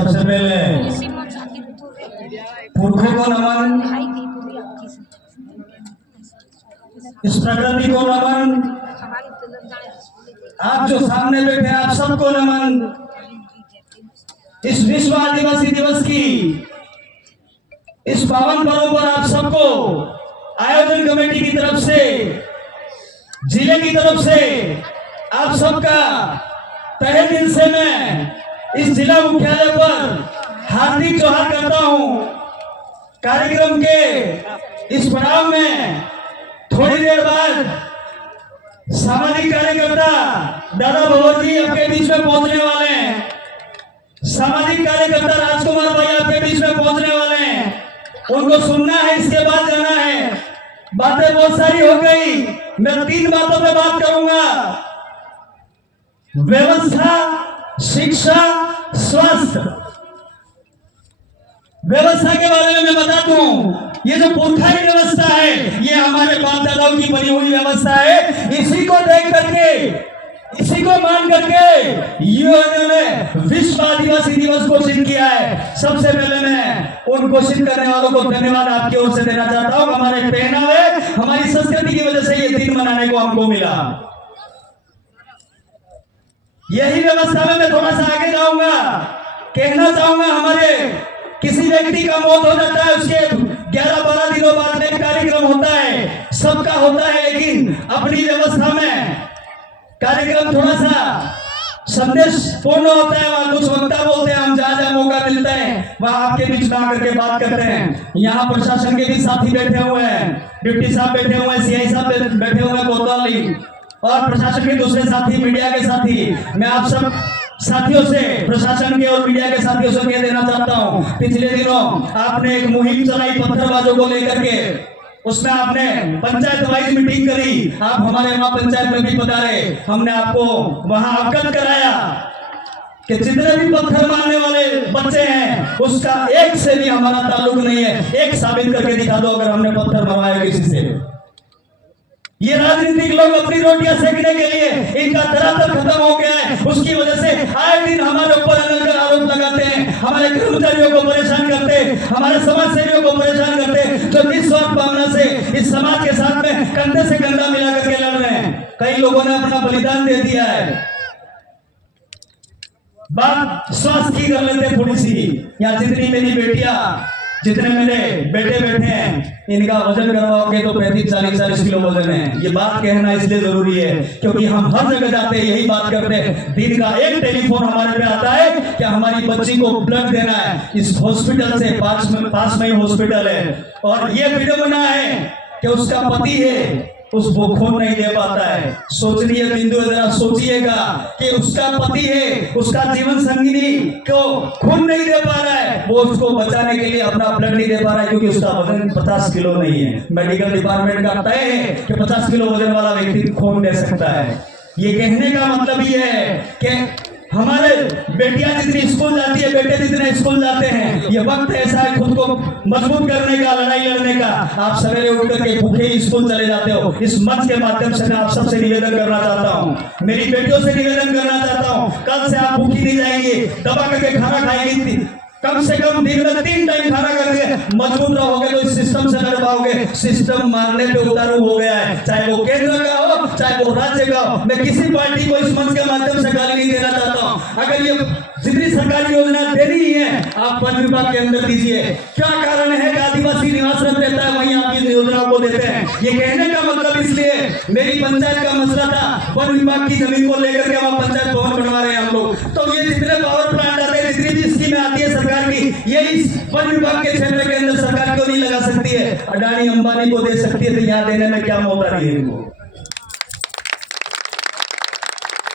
सबसे पहले पुरखों को नमन, इस प्रकृति को नमन, आप जो सामने बैठे आप सबको नमन। इस विश्व आदिवासी दिवस की इस पावन पर्व पर आप सबको आयोजन कमेटी की तरफ से, जिले की तरफ से आप सबका तहे दिल से मैं इस जिला मुख्यालय पर हार्दिक जोहार करता हूं। कार्यक्रम के इस पड़ाव में थोड़ी देर बाद सामाजिक कार्यकर्ता दादा भवर जी आपके बीच में पहुंचने वाले हैं। सामाजिक कार्यकर्ता राजकुमार भाई आपके बीच में पहुंचने वाले हैं। उनको सुनना है, इसके बाद जाना है। बातें बहुत सारी हो गई, मैं 3 बातों पे बात करूंगा। व्यवस्था, शिक्षा, स्वास्थ्य। व्यवस्था के बारे में मैं बता दूं, ये जो पुरखाई व्यवस्था है ये हमारे बाप दादाओं की बनी हुई व्यवस्था है। इसी को देख करके, इसी को मान करके यूएनओ ने विश्व आदिवासी दिवस घोषित किया है। सबसे पहले मैं उन घोषित करने वालों को धन्यवाद आपकी ओर से देना चाहता हूं। हमारे पहनावे, हमारी संस्कृति की वजह से ये दिन मनाने को हमको मिला। यही व्यवस्था में मैं थोड़ा सा आगे जाऊंगा। कहना चाहूंगा, हमारे किसी व्यक्ति का मौत हो जाता है, उसके 11-12 दिनों बाद एक कार्यक्रम होता है, सबका होता है, लेकिन अपनी व्यवस्था में कार्यक्रम थोड़ा सा संदेश पूर्ण होता है। वहां कुछ वक्ता बोलते हैं, हम जहां मौका मिलता है वहां आपके बीच में आकर के बात करते हैं। यहाँ प्रशासन के भी साथी बैठे हुए हैं, डिप्टी साहब बैठे हुए हैं, सीआई साहब बैठे हुए हैं, कोतवाली और प्रशासन के दूसरे साथी, मीडिया के साथी। मैं आप सब साथियों से, प्रशासन के और मीडिया के साथियों से कह देना चाहता हूं, पिछले दिनों आपने एक मुहिम चलाई पत्थरबाजों को लेकर के। उसमें आपने पंचायत वाइज मीटिंग करी, आप हमारे वहां पंचायत में भी पधारे। हमने आपको वहां अवगत कराया कि जितने भी पत्थर मारने वाले बच्चे हैं उसका एक से भी हमारा ताल्लुक नहीं है। एक साबित करके दिखा दो अगर हमने पत्थर मरवाया किसी से। ये राजनीतिक लोग अपनी रोटियां सेकने के लिए इनका धरातल खत्म हो गया है। उसकी वजह से आए दिन हमारे ऊपर अनर्गल आरोप लगाते हैं, हमारे कर्मचारियों को परेशान करते, हमारे समाज सेवियों को परेशान करते, जो निस्वार्थ भावना से इस समाज के साथ में कंधे से कंधा मिला करके लड़ रहे हैं। कई लोगों ने अपना बलिदान दे दिया है। बात स्वास्थ्य की कर लेते थोड़ी सी। यहाँ जितनी मेरी बेटियां, जितने मेरे बेटे बैठे हैं, इनका वजन करवाओगे तो 35-40 किलो वजन है। ये बात कहना इसलिए जरूरी है क्योंकि हम हर जगह जाते हैं, यही बात करते हैं। दिन का एक टेलीफोन हमारे पे आता है कि हमारी बच्ची को ब्लड देना है, इस हॉस्पिटल से पास में ही हॉस्पिटल है, और ये विडंबना है कि उसका पति है, उसको खून नहीं दे पाता है। सोचनीय बिंदु जरा सोचिएगा कि उसका पति है, उसका जीवन संगिनी को खून नहीं दे पा रहा है, वो उसको बचाने के लिए अपना ब्लड नहीं दे पा रहा है क्योंकि उसका वजन 50 किलो नहीं है। मेडिकल डिपार्टमेंट का तय है कि 50 किलो वजन वाला व्यक्ति खून दे सकता है। ये कहने का मतलब ये है कि हमारे बेटियां जितनी स्कूल जाती है, बेटे जितने स्कूल जाते हैं, ये वक्त ऐसा है खुद को मजबूत करने का, लड़ाई लड़ने का। आप सवेरे उठ करके भूखे ही स्कूल चले जाते हो। इस मंच के माध्यम से मैं आप सबसे निवेदन करना चाहता हूँ, मेरी बेटियों से निवेदन करना चाहता हूँ, कल से आप भूखी नहीं जाएंगी, दबा करके खाना खाएंगी। कम से कम दिन में 3 टाइम खाना करके मजबूत रहोगे तो इस सिस्टम से लड़ पाओगे। सिस्टम मारने पे उतारू हो गया है, चाहे वो केंद्र का हो, चाहे वो राज्य का हो। मैं किसी पार्टी को इस मंच के माध्यम से गाली नहीं देना चाहता हूं। अगर ये जितनी सरकारी योजना देनी ही है आप वन विभाग के अंदर दीजिए। क्या कारण है कि आदिवासी निवासरत रहता है वहीं आप इन योजनाओं को देते हैं? ये कहने का मतलब इसलिए, मेरी पंचायत का मसला था, वन विभाग की जमीन को लेकर के वहां पंचायत भवन बनवा रहे हैं हम लोग। तो ये जितने पावर प्लांट आते हैं, जितनी भी स्कीमें आती है सरकार की, ये इस वन विभाग के क्षेत्र के अंदर सरकार क्यों नहीं लगा सकती है? अडानी अंबानी को दे सकती है, तो यहाँ देने में क्या मौका रही है इनको?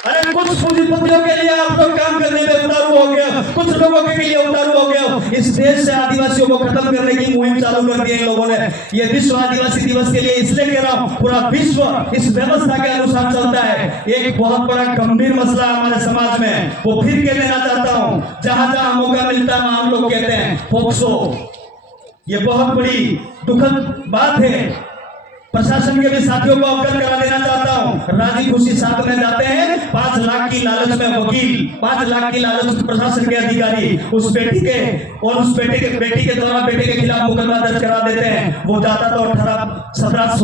अरे कुछ पूंजीपतियों के लिए आप लोग काम करने में उतारू हो गए, कुछ लोगों के लिए उतारू हो गए। इस देश से आदिवासियों को खत्म करने की मुहिम चालू कर दी है इन लोगों ने। ये विश्व आदिवासी दिवस के लिए इसलिए कह रहा हूँ, पूरा विश्व इस व्यवस्था के अनुसार चलता है। एक बहुत बड़ा गंभीर मसला हमारे समाज में, वो फिर कह देना चाहता हूँ, जहां जहां मौका मिलता है हम लोग कहते हैं पोक्सो। ये बहुत बड़ी दुखद बात है। प्रशासन के भी साथियों को अवगत करा देना चाहता हूं। राजी खुशी साथ में जाते हैं। 5 लाख की लालच में वकील, 5 लाख की लालच प्रशासन के अधिकारी उस बेटी के और उस बेटी के द्वारा बेटे के खिलाफ मुकदमा दर्ज करा देते हैं। वो जाता तो 16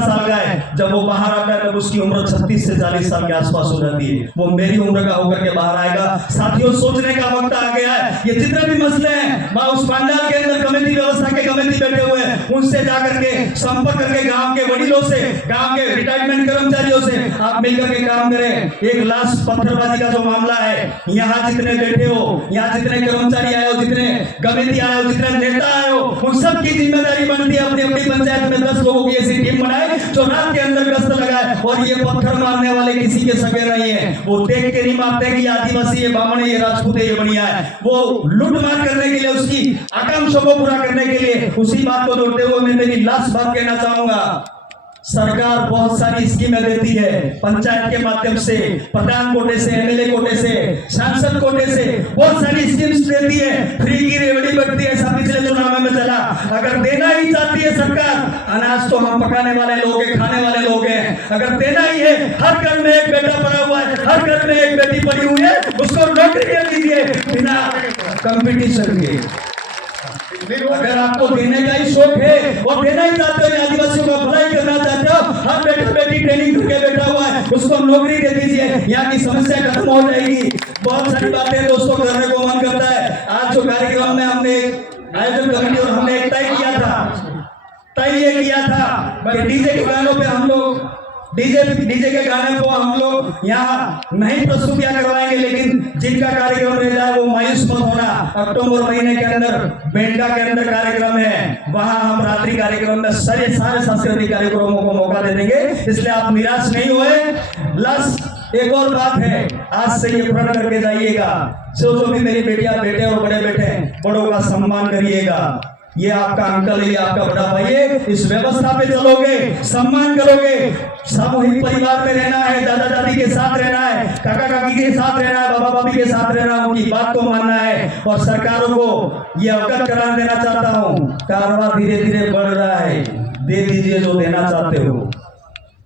साल का है। जब वो बाहर आता है तब उसकी उम्र 36 से 40 साल के आसपास हो जाती है। वो मेरी उम्र का होकर के बाहर आएगा। साथियों, सोचने का वक्त आ गया है। ये जितने भी मसले हैं, वहां उस पंडाल के अंदर कमेटी व्यवस्था के कमेटी बैठे हुए हैं, उनसे जाकर के संपर्क करके गांव के वडीलों से, गांव के रिटायरमेंट कर्मचारियों से आप मिलकर के काम करें। एक लाश पत्थरबाजी का जो मामला है, यहाँ जितने बैठे हो, यहाँ जितने कर्मचारी आए हो, जितने कमेटी आए हो, जितने नेता आए हो, उन सब की जिम्मेदारी बनती है अपनी अपनी पंचायत में 10 लोगों की ऐसी टीम बनाए जो रात के अंदर गश्त लगाए। और ये पत्थर मारने वाले किसी के सगे नहीं है। वो देख के नहीं मारते कि आदिवासी है, बामण है, ये राजपूत है, ये बनिया है। वो लूट मार करने के लिए, उसकी आकांक्षा को पूरा करने के लिए, उसी बात को जोड़ते हुए मैं मेरी लास्ट बात कहना चाहूंगा। सरकार बहुत सारी स्कीमें देती है, पंचायत के माध्यम से, प्रधान कोटे से, एमएलए कोटे से, सांसद कोटे से बहुत सारी स्कीम्स देती है। फ्री की रेवड़ी बढ़ती है, ऐसा पिछले चुनाव में चला। अगर देना ही चाहती है सरकार, अनाज तो हम पकाने वाले लोग हैं, खाने वाले लोग हैं। अगर देना ही है, हर घर में एक बेटा पड़ा हुआ है, हर घर में एक बेटी पड़ी हुई है, उसको नौकरी दे दीजिए बिना कंपटीशन के। अगर आपको देने का ही शौक है और देना ही चाहते हो, आदिवासियों को भलाई करना चाहते हो, हर बेटा बेटी ट्रेनिंग करके बैठा हुआ है, उसको नौकरी दे दीजिए। यहाँ की समस्या खत्म हो जाएगी। बहुत सारी बातें दोस्तों करने को मन करता है। आज जो कार्यक्रम में हमने आयोजन कमेटी और हमने एक तय किया था कि डीजे के गानों पे हम लोग डीजे के गाने को हम लोग यहाँ नहीं प्रस्तुतियां करवाएंगे, लेकिन जिनका कार्यक्रम रह जाए वो मायूस मत होना। अक्टूबर महीने के अंदर बेंडा के अंदर कार्यक्रम है, वहां हम रात्रि कार्यक्रम में सारे सांस्कृतिक कार्यक्रमों को मौका दे देंगे, इसलिए आप निराश नहीं हुए। लास्ट एक और बात है, आज से ये प्रण करके जाइएगा, जो भी मेरी बेटियां बेटे और बड़े बेटे, बड़ों का सम्मान करिएगा। ये आपका अंकल है, ये आपका बड़ा भाई है, इस व्यवस्था पे चलोगे, सम्मान करोगे, सामूहिक परिवार में रहना है, दादा दादी के साथ रहना है, काका काकी के साथ रहना है, बाबा बाबी के साथ रहना है, उनकी बात को मानना है। और सरकारों को ये अवगत करा देना चाहता हूँ, कारोबार धीरे धीरे बढ़ रहा है, दे दीजिए जो देना चाहते हो।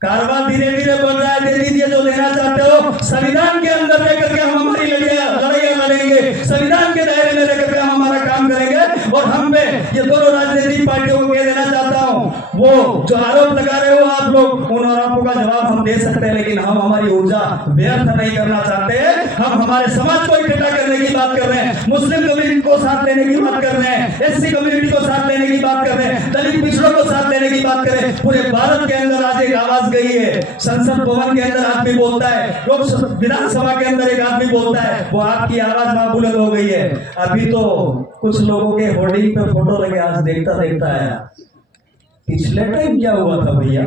कारोबार धीरे धीरे बढ़ रहा है, दे दीजिए जो देना चाहते हो। संविधान के अंदर लेकर के हम हमारी लड़ाइयां लड़ेंगे, संविधान के दायरे में लेकर के हम हमारा काम करेंगे। और हम पे ये दोनों राजनीतिक पार्टियों को कह देना चाहता हूँ, वो जो आरोप लगा रहे हो आप लोग, उन आरोपों का जवाब हम दे सकते हैं, लेकिन हम हमारी ऊर्जा व्यर्थ नहीं करना चाहते हैं। हम हमारे समाज को इकट्ठा करने की बात कर रहे हैं, मुस्लिम कम्युनिटी को साथ लेने की बात कर रहे हैं, एससी कम्युनिटी को साथ लेने की बात कर रहे हैं, दलित पिछड़ों को साथ लेने की बात करें। पूरे भारत के अंदर आज एक आवाज गई है, संसद भवन के अंदर आदमी बोलता है, लोक विधानसभा के अंदर एक आदमी बोलता है, वो आपकी आवाज वहां बुलंद हो गई है। अभी तो कुछ लोगों के होर्डिंग पे फोटो लगे, आज देखता है। पिछले टाइम क्या हुआ था भैया,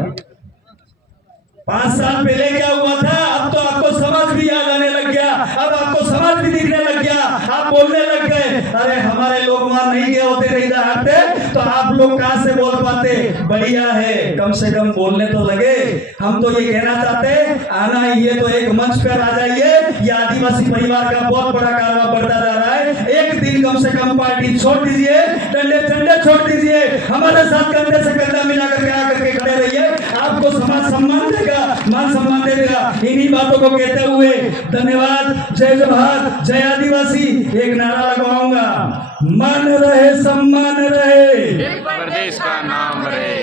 5 साल पहले क्या हुआ था, अब तो आपको समझ भी याद आने लग गया, अब आपको समझ भी दिखने लग गया, आप बोलने लग गए। अरे हमारे लोग वहां नहीं गए होते, नहीं हटते तो आप लोग कहां से बोल पाते। बढ़िया है, कम से कम बोलने तो लगे। हम तो ये कहना चाहते, आना ही है तो एक मंच पर आ जाइए। ये आदिवासी परिवार का बहुत बड़ा कारोबार बढ़ता जा रहा है। एक दिन कम से कम पार्टी छोड़ दीजिए, डंडे झंडे छोड़ दीजिए, हमारे साथ कंधे से कंधा मिला करके आकर के खड़े रहिए। आपको समाज सम्मान देगा, मान सम्मान दे देगा। इन्हीं बातों को कहते हुए धन्यवाद। जय जोहार, जय आदिवासी। एक नारा लगवाऊंगा, मान रहे सम्मान रहे, प्रदेश का नाम रहे।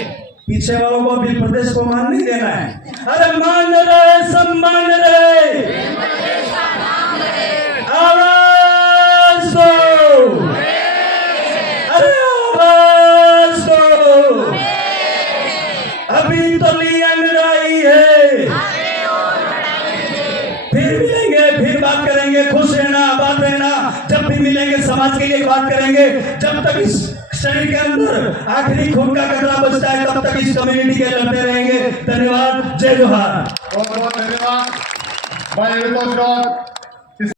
पीछे वालों को भी प्रदेश को मान नहीं देना है। अरे मान रहे सम्मान रहे, आवाज दो, अरे आवाज दो। अभी तो लियन रही है, फिर मिलेंगे, फिर बात करेंगे। खुश रहना, आबाद रहना। जब भी मिलेंगे समाज के लिए बात करेंगे। जब तक इस शरीर के अंदर आखिरी खून का कतरा बचता है, तब तक इस कम्युनिटी के लड़ते रहेंगे। धन्यवाद। जय जोहार। बहुत बहुत धन्यवाद भाई।